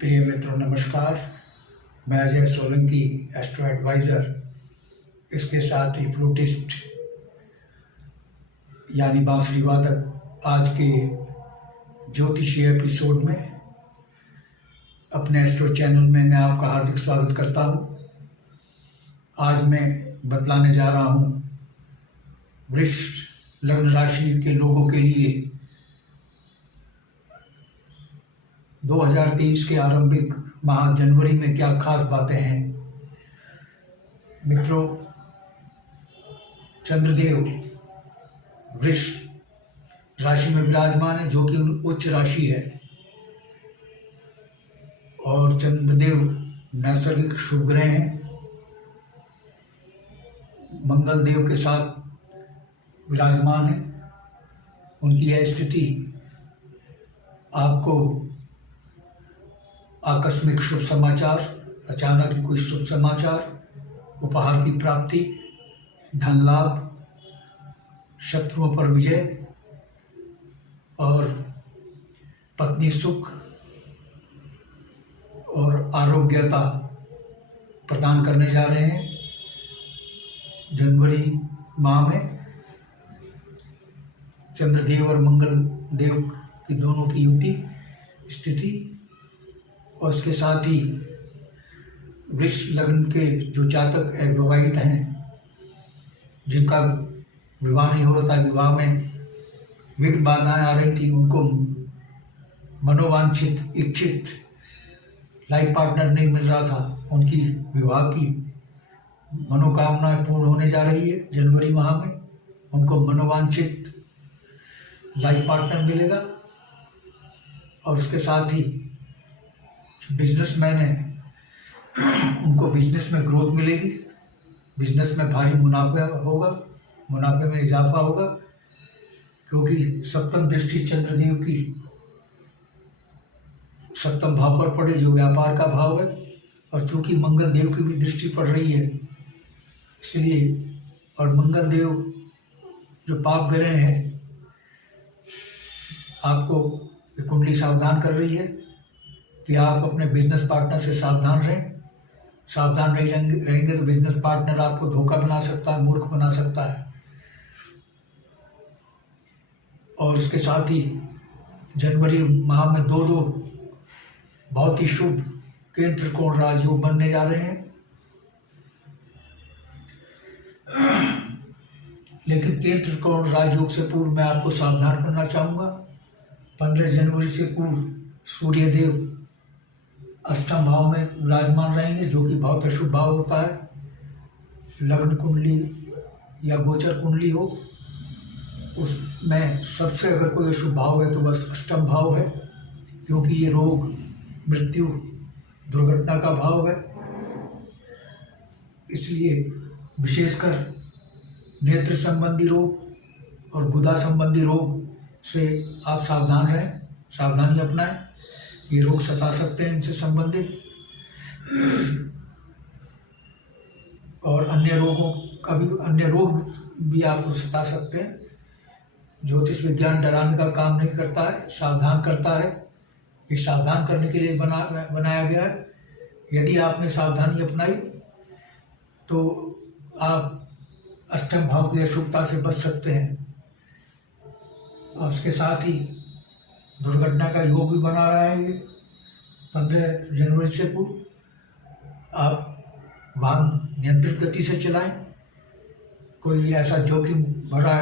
प्रिय मित्रों नमस्कार। मैं अजय सोलंकी, एस्ट्रो एडवाइज़र, इसके साथ ही फ्लूटिस्ट यानी बांसुरी वादक, आज के ज्योतिषीय एपिसोड में अपने एस्ट्रो चैनल में मैं आपका हार्दिक स्वागत करता हूँ। आज मैं बतलाने जा रहा हूँ वृष लग्न राशि के लोगों के लिए 2023 के आरंभिक माह जनवरी में क्या खास बातें हैं। मित्रों, चंद्रदेव वृष राशि में विराजमान है, जो कि उच्च राशि है, और चंद्रदेव नैसर्गिक शुभ ग्रह हैं। मंगल देव के साथ विराजमान है। उनकी यह स्थिति आपको आकस्मिक शुभ समाचार, अचानक ही कोई शुभ समाचार, उपहार की प्राप्ति, धन लाभ, शत्रुओं पर विजय और पत्नी सुख और आरोग्यता प्रदान करने जा रहे हैं। जनवरी माह में चंद्रदेव और मंगल देव की दोनों की युति स्थिति, और इसके साथ ही वृष लग्न के जो जातक अविवाहित हैं, जिनका विवाह नहीं हो रहा था, विवाह में विघ्न बाधाएं आ रही थी, उनको मनोवांछित इच्छित लाइफ पार्टनर नहीं मिल रहा था, उनकी विवाह की मनोकामनाएं पूर्ण होने जा रही है। जनवरी माह में उनको मनोवांछित लाइफ पार्टनर मिलेगा। और उसके साथ ही बिजनेसमैन है, उनको बिजनेस में ग्रोथ मिलेगी, बिजनेस में भारी मुनाफा होगा, मुनाफे में इजाफा होगा, क्योंकि सप्तम दृष्टि चंद्रदेव की सप्तम भाव पर पड़े, जो व्यापार का भाव है, और चूंकि मंगल देव की भी दृष्टि पड़ रही है, इसलिए, और मंगल देव जो पाप ग्रह हैं, आपको कुंडली सावधान कर रही है कि आप अपने बिजनेस पार्टनर से सावधान रहें। सावधान रहेंगे तो बिजनेस पार्टनर आपको धोखा बना सकता है, मूर्ख बना सकता है। और उसके साथ ही जनवरी माह में दो बहुत ही शुभ केंद्र त्रिकोण राजयोग बनने जा रहे हैं। लेकिन केंद्र त्रिकोण राजयोग से पूर्व मैं आपको सावधान करना चाहूँगा। 15 जनवरी से पूर्व सूर्य देव अष्टम भाव में विराजमान रहेंगे, जो कि बहुत अशुभ भाव होता है। लग्न कुंडली या गोचर कुंडली हो, उसमें सबसे अगर कोई अशुभ भाव है तो बस अष्टम भाव है, क्योंकि ये रोग, मृत्यु, दुर्घटना का भाव है। इसलिए विशेषकर नेत्र संबंधी रोग और गुदा संबंधी रोग से आप सावधान रहें, सावधानी अपनाएं। ये रोग सता सकते हैं इनसे संबंधित, और अन्य रोग भी आपको सता सकते हैं। ज्योतिष विज्ञान डराने का काम नहीं करता है, सावधान करता है। ये सावधान करने के लिए बनाया गया है। यदि आपने सावधानी अपनाई तो आप अष्टम भाव की अशुभता से बच सकते हैं। और उसके साथ ही दुर्घटना का योग भी बना रहा है। ये 15 जनवरी से पूर्व आप वाहन नियंत्रित गति से चलाएं, कोई ऐसा जोखिम भरा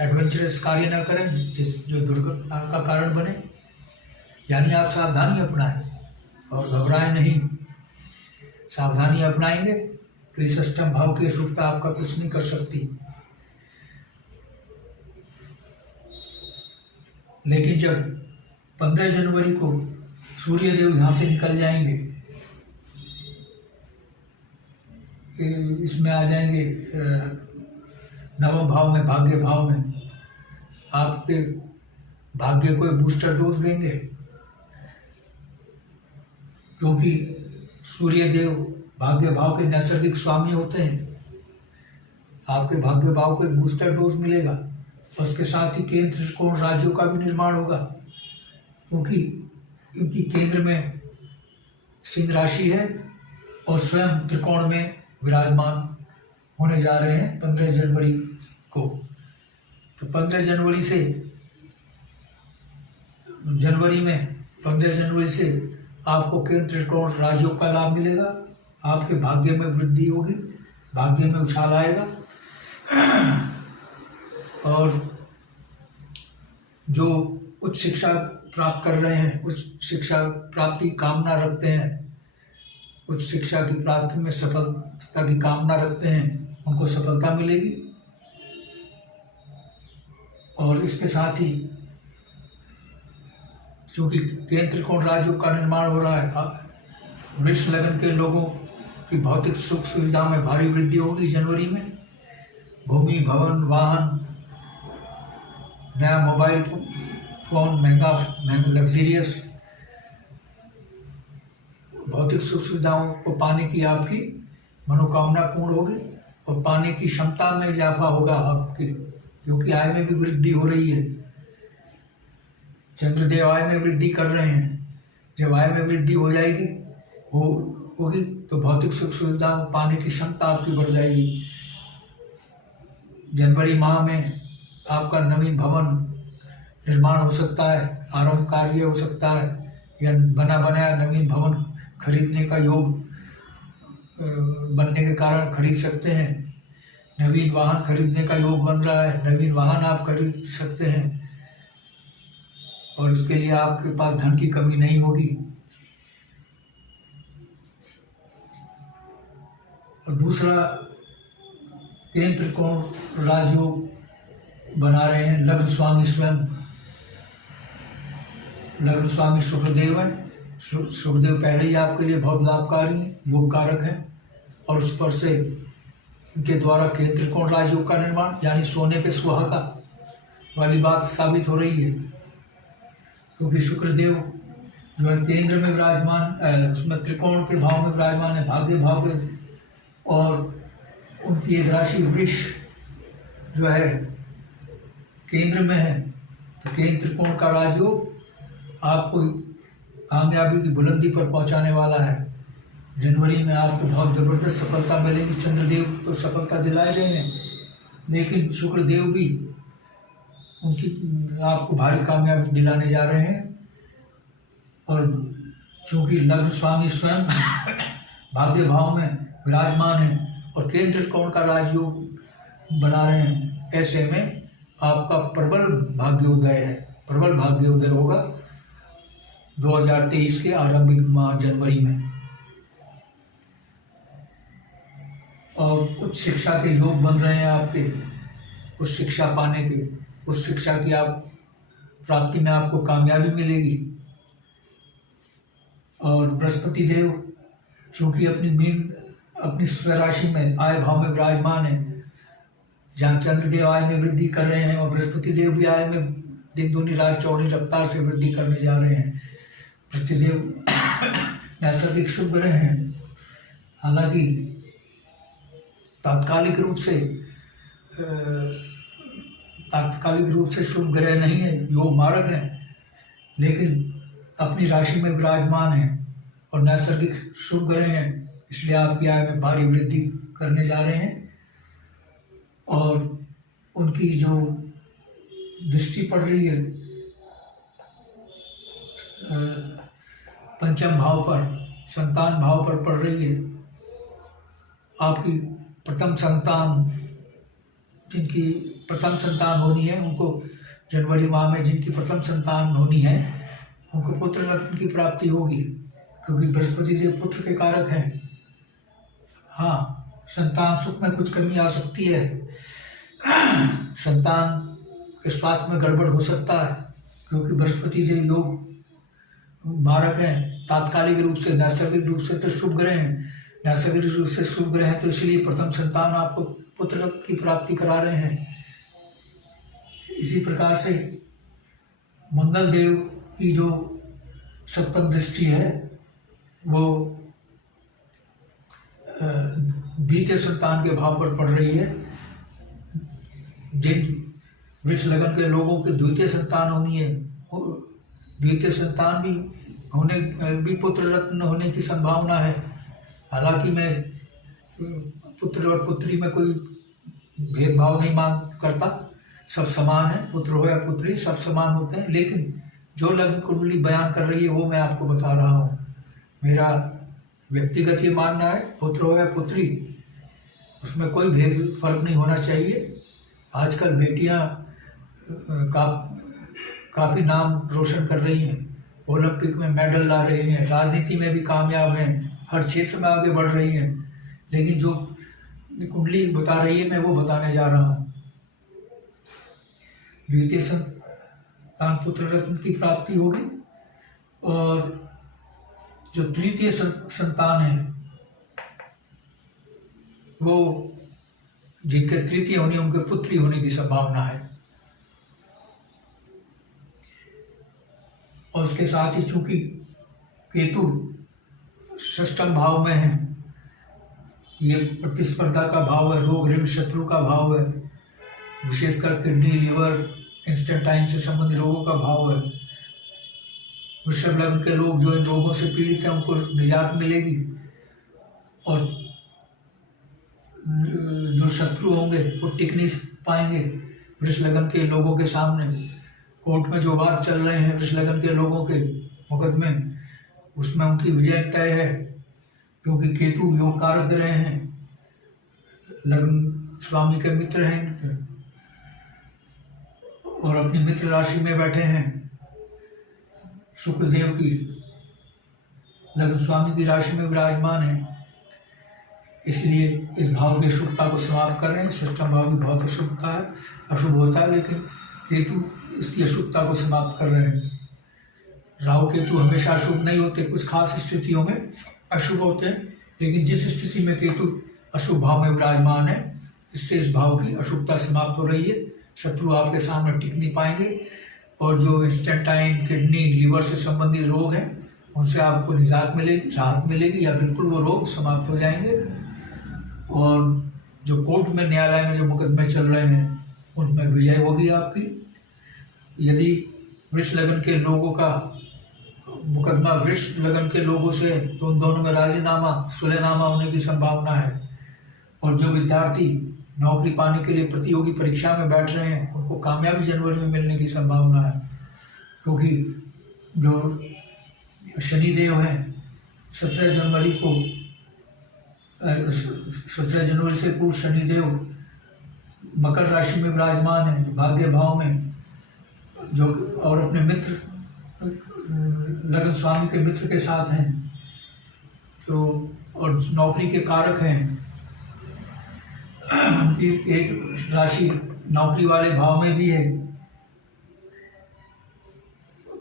एडवेंचरस कार्य न करें जो दुर्घटना का कारण बने। यानी आप सावधानी अपनाएं और घबराएं नहीं। सावधानी अपनाएंगे तो इस अष्टम भाव की अशुभता आपका कुछ नहीं कर सकती। लेकिन जब 15 जनवरी को सूर्य देव यहाँ से निकल जाएंगे, इसमें आ जाएंगे नवम भाव में, भाग्य भाव में, आपके भाग्य को बूस्टर डोज देंगे, क्योंकि सूर्य देव भाग्य भाव के नैसर्गिक स्वामी होते हैं। आपके भाग्य भाव को एक बूस्टर डोज मिलेगा, और उसके साथ ही केंद्र त्रिकोण राज्यों का भी निर्माण होगा, क्योंकि केंद्र में सिंह राशि है और स्वयं त्रिकोण में विराजमान होने जा रहे हैं 15 जनवरी को। तो 15 जनवरी से आपको केंद्र त्रिकोण राजयोग का लाभ मिलेगा। आपके भाग्य में वृद्धि होगी, भाग्य में उछाल आएगा। और जो उच्च शिक्षा प्राप्त कर रहे हैं, उच्च शिक्षा प्राप्ति कामना रखते हैं, उच्च शिक्षा की प्राप्ति में सफलता की कामना रखते हैं, उनको सफलता मिलेगी। और इसके साथ ही चूँकि केंद्र त्रिकोण राजयोग का निर्माण हो रहा है, वृष लगन के लोगों की भौतिक सुख सुविधा में भारी वृद्धि होगी जनवरी में। भूमि, भवन, वाहन, नया मोबाइल फोन, महंगा लग्जरियस भौतिक सुख सुविधाओं को पाने की आपकी मनोकामना पूर्ण होगी और पाने की क्षमता में इजाफा होगा आपकी, क्योंकि आय में भी वृद्धि हो रही है। चंद्रदेव आय में वृद्धि कर रहे हैं। जब आय में वृद्धि हो जाएगी होगी तो भौतिक सुख सुविधा पाने की क्षमता आपकी बढ़ जाएगी। जनवरी माह में आपका नवीन भवन निर्माण हो सकता है, आरंभ कार्य हो सकता है, या बना बनाया नवीन भवन खरीदने का योग बनने के कारण खरीद सकते हैं। नवीन वाहन खरीदने का योग बन रहा है, नवीन वाहन आप खरीद सकते हैं और इसके लिए आपके पास धन की कमी नहीं होगी। और दूसरा, केंद्र त्रिकोण राजयोग बना रहे हैं लग्न स्वामी स्वयं। लग्न स्वामी शुक्रदेव हैं। शुक्रदेव पहले ही आपके लिए बहुत लाभकारी योग कारक हैं और उस पर से इनके द्वारा केंद्र त्रिकोण राजयोग का निर्माण, यानी सोने पे सुहागा वाली बात साबित हो रही है, क्योंकि शुक्रदेव जो है केंद्र में विराजमान, उसमें त्रिकोण के भाव में विराजमान है, भाग्य भाव में, और उनकी एक राशि वृष जो है केंद्र में है। तो केंद्र त्रिकोण का राजयोग आपको कामयाबी की बुलंदी पर पहुंचाने वाला है। जनवरी में आपको बहुत ज़बरदस्त सफलता मिलेगी। चंद्रदेव तो सफलता दिला रहे हैं, लेकिन शुक्रदेव भी उनकी आपको भारी कामयाबी दिलाने जा रहे हैं। और चूँकि लग्न स्वामी स्वयं भाग्य भाव में विराजमान है और केंद्र त्रिकोण का राजयोग बना रहे हैं, ऐसे में आपका प्रबल भाग्योदय है, प्रबल भाग्योदय होगा 2023 के आरंभिक माह जनवरी में। और उच्च शिक्षा के योग बन रहे हैं आपके, उच्च शिक्षा पाने के, उच्च शिक्षा की आप प्राप्ति में आपको कामयाबी मिलेगी। और बृहस्पति देव चूँकि अपनी स्वराशि में आय भाव में विराजमान है, जहाँ चंद्रदेव आय में वृद्धि कर रहे हैं और बृहस्पति देव भी आय में दिन दूनी रात चौड़ी रफ्तार से वृद्धि करने जा रहे हैं। बृहस्पति देव नैसर्गिक शुभ ग्रह हैं, हालांकि तात्कालिक रूप से शुभ ग्रह नहीं है, योग मारक हैं, लेकिन अपनी राशि में विराजमान हैं और नैसर्गिक शुभ ग्रह हैं, इसलिए आपकी आय में भारी वृद्धि करने जा रहे हैं। और उनकी जो दृष्टि पड़ रही है पंचम भाव पर, संतान भाव पर पड़ रही है। आपकी प्रथम संतान, जिनकी प्रथम संतान होनी है, उनको जनवरी माह में जिनकी प्रथम संतान होनी है, उनको पुत्र रत्न की प्राप्ति होगी, क्योंकि बृहस्पति जी पुत्र के कारक हैं। हाँ, संतान सुख में कुछ कमी आ सकती है, संतान के स्वास्थ्य में गड़बड़ हो सकता है, क्योंकि बृहस्पति जी योग मारक हैं। तात्कालिक रूप से, नैसर्गिक रूप से तो शुभ ग्रह हैं, नैसर्गिक रूप से शुभ ग्रह हैं, तो इसलिए प्रथम संतान आपको पुत्र रत्न की प्राप्ति करा रहे हैं। इसी प्रकार से मंगल देव की जो सप्तम दृष्टि है वो द्वितीय संतान के भाव पर पड़ रही है। जिन वृष लगन के लोगों के द्वितीय संतान होनी है, द्वितीय संतान भी होने भी पुत्र रत्न होने की संभावना है। हालांकि मैं पुत्र और पुत्री में कोई भेदभाव नहीं करता, सब समान है, पुत्र हो या पुत्री सब समान होते हैं। लेकिन जो लग्न कुंडली बयान कर रही है वो मैं आपको बता रहा हूँ। मेरा व्यक्तिगत ये मानना है, पुत्र हो या पुत्री उसमें कोई फर्क नहीं होना चाहिए। आजकल बेटियाँ काफ़ी नाम रोशन कर रही हैं, ओलंपिक में मेडल ला रही हैं, राजनीति में भी कामयाब हैं, हर क्षेत्र में आगे बढ़ रही हैं। लेकिन जो कुंडली बता रही है मैं वो बताने जा रहा हूँ। द्वितीय संतान पुत्र रत्न की प्राप्ति होगी, और जो तृतीय संतान है वो जिनके तृतीय होने उनके पुत्री होने की संभावना है। और उसके साथ ही चूंकि केतु षष्ठम भाव में है, ये प्रतिस्पर्धा का भाव है, रोग ऋण शत्रु का भाव है, विशेषकर किडनी लिवर इंस्टेंटाइन से संबंधित रोगों का भाव है। वृषभ लग्न के लोग जो इन रोगों से पीड़ित हैं उनको निजात मिलेगी, और जो शत्रु होंगे वो टिक नहीं पाएंगे वृषभ लग्न के लोगों के सामने। कोर्ट में जो बात चल रहे हैं वृषभ लग्न के लोगों के मुकदमे, उसमें उनकी विजय तय है, क्योंकि केतु योग कारक ग्रह हैं, लग्न स्वामी के मित्र हैं और अपनी मित्र राशि में बैठे हैं। शुक्रदेव की लग्न स्वामी की राशि में विराजमान है, इसलिए इस भाव की अशुभता को समाप्त कर रहे हैं। षष्ठम भाव की बहुत अशुभता है, अशुभ होता है, लेकिन केतु इसकी अशुभता को समाप्त कर रहे हैं। राहु केतु हमेशा अशुभ नहीं होते, कुछ खास स्थितियों में अशुभ होते हैं, लेकिन जिस स्थिति में केतु अशुभ भाव में विराजमान है, इससे इस भाव की अशुभता समाप्त हो रही है। शत्रु आपके सामने टिक नहीं पाएंगे, और जो इंस्टेंटाइन किडनी लिवर से संबंधित रोग हैं उनसे आपको निजात मिलेगी, राहत मिलेगी, या बिल्कुल वो रोग समाप्त हो जाएंगे। और जो कोर्ट में न्यायालय में जो मुकदमे चल रहे हैं उसमें विजय होगी आपकी। यदि वृष लगन के लोगों का मुकदमा वृष लगन के लोगों से तो उन दोनों में राजीनामा सुलहनामा होने की संभावना है। और जो विद्यार्थी नौकरी पाने के लिए प्रतियोगी परीक्षा में बैठ रहे हैं उनको कामयाबी जनवरी में मिलने की संभावना है, क्योंकि जो शनिदेव हैं 17 जनवरी को 17 जनवरी से पूर्व शनिदेव मकर राशि में विराजमान है, जो भाग्य भाव में, जो और अपने मित्र लग्न स्वामी के मित्र के साथ हैं, तो और नौकरी के कारक हैं। एक राशि नौकरी वाले भाव में भी है,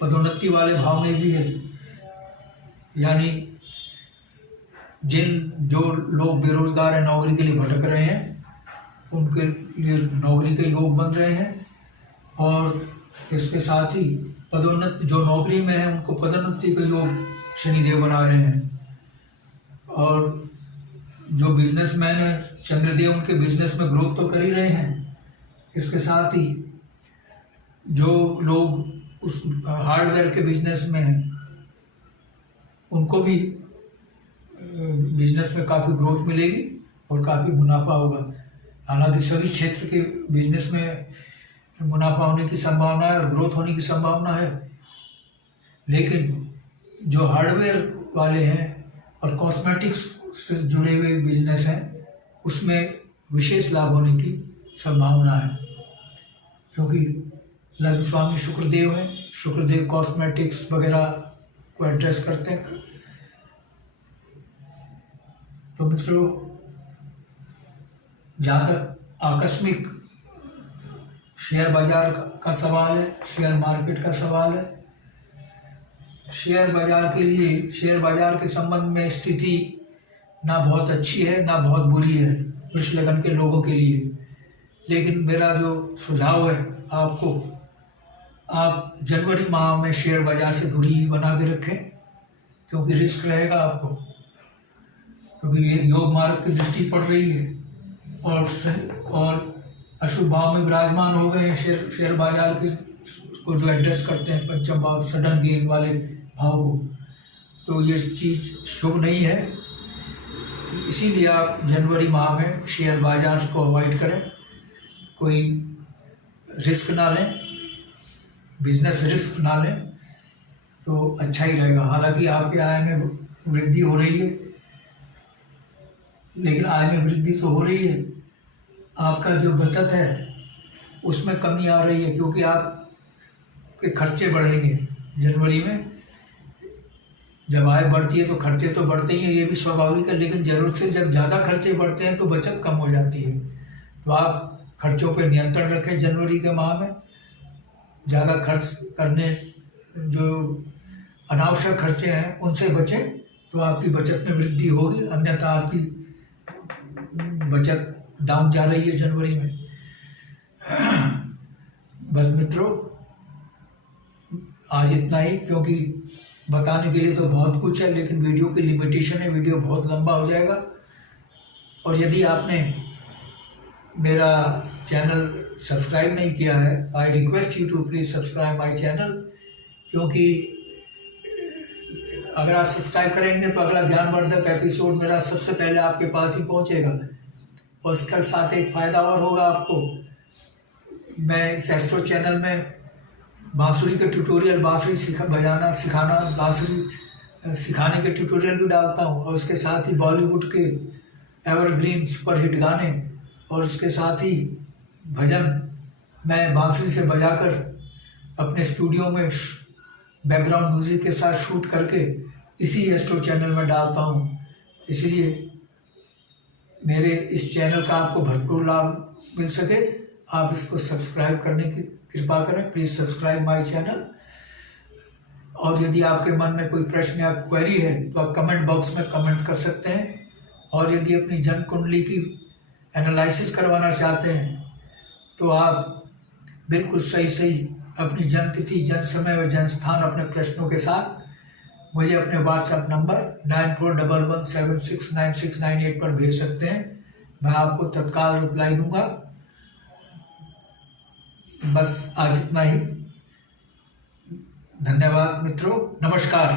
पदोन्नति वाले भाव में भी है, यानी जो लोग बेरोजगार हैं, नौकरी के लिए भटक रहे हैं, उनके लिए नौकरी के योग बन रहे हैं। और इसके साथ ही पदोन्नति जो नौकरी में है उनको पदोन्नति का योग शनिदेव बना रहे हैं। और जो बिजनेसमैन है चंद्रदेव उनके बिजनेस में ग्रोथ तो कर ही रहे हैं। इसके साथ ही जो लोग उस हार्डवेयर के बिजनेस में हैं उनको भी बिजनेस में काफ़ी ग्रोथ मिलेगी और काफ़ी मुनाफा होगा। हालांकि सभी क्षेत्र के बिजनेस में मुनाफा होने की संभावना है और ग्रोथ होने की संभावना है, लेकिन जो हार्डवेयर वाले हैं और कॉस्मेटिक्स से जुड़े हुए बिजनेस हैं उसमें विशेष लाभ होने की संभावना है, क्योंकि लग्न स्वामी शुक्रदेव हैं। शुक्रदेव कॉस्मेटिक्स वगैरह को एड्रेस करते हैं। तो मित्रों, जहाँ तक आकस्मिक शेयर बाजार का सवाल है, शेयर मार्केट का सवाल है, शेयर बाजार के लिए शेयर बाजार के संबंध में स्थिति ना बहुत अच्छी है ना बहुत बुरी है वृष लगन के लोगों के लिए। लेकिन मेरा जो सुझाव है आपको, आप जनवरी माह में शेयर बाजार से दूरी बना के रखें, क्योंकि रिस्क रहेगा आपको, क्योंकि ये योग मार्ग की दृष्टि पड़ रही है और अशुभ भाव में विराजमान हो गए हैं शेयर बाजार के को जो एड्रेस करते हैं पंचम भाव, सडन गेन वाले भाव को। तो ये चीज़ शुभ नहीं है। इसीलिए आप जनवरी माह में शेयर बाजार को अवॉइड करें, कोई रिस्क ना लें, बिजनेस रिस्क ना लें, तो अच्छा ही रहेगा। हालांकि आपके आय में वृद्धि हो रही है, लेकिन आय में वृद्धि तो हो रही है, आपका जो बचत है उसमें कमी आ रही है, क्योंकि आपके खर्चे बढ़ेंगे जनवरी में। जब आय बढ़ती है तो खर्चे तो बढ़ते ही हैं, ये भी स्वाभाविक है, लेकिन ज़रूरत से जब ज़्यादा खर्चे बढ़ते हैं तो बचत कम हो जाती है। तो आप खर्चों पे नियंत्रण रखें जनवरी के माह में, ज़्यादा खर्च करने, जो अनावश्यक खर्चे हैं उनसे बचें, तो आपकी बचत में वृद्धि होगी। अन्यथा आपकी बचत डाउन जा रही है जनवरी में। बस मित्रों, आज इतना ही, क्योंकि बताने के लिए तो बहुत कुछ है, लेकिन वीडियो की लिमिटेशन है, वीडियो बहुत लंबा हो जाएगा। और यदि आपने मेरा चैनल सब्सक्राइब नहीं किया है, I request you to please subscribe my channel, क्योंकि अगर आप सब्सक्राइब करेंगे तो अगला ज्ञानवर्धक एपिसोड मेरा सबसे पहले आपके पास ही पहुंचेगा। और इसके साथ एक फ़ायदा और होगा आपको, मैं इस एस्ट्रो चैनल में बांसुरी के ट्यूटोरियल, बांसुरी बजाना सिखाना, बांसुरी सिखाने के ट्यूटोरियल भी डालता हूँ, और उसके साथ ही बॉलीवुड के एवरग्रीन सुपरहिट गाने, और उसके साथ ही भजन मैं बांसुरी से बजाकर अपने स्टूडियो में बैकग्राउंड म्यूजिक के साथ शूट करके इसी एस्ट्रो चैनल में डालता हूँ। इसलिए मेरे इस चैनल का आपको भरपूर लाभ मिल सके, आप इसको सब्सक्राइब करने की कृपा करें। Please subscribe my channel. और यदि आपके मन में कोई प्रश्न या क्वेरी है तो आप कमेंट बॉक्स में कमेंट कर सकते हैं। और यदि अपनी जन्म कुंडली की एनालिसिस करवाना चाहते हैं तो आप बिल्कुल सही अपनी जन्म तिथि, जन्म समय और जन्म स्थान अपने प्रश्नों के साथ मुझे अपने व्हाट्सएप नंबर 9411769698 पर भेज सकते हैं। मैं आपको तत्काल रिप्लाई दूंगा। बस आज इतना ही। धन्यवाद मित्रों, नमस्कार।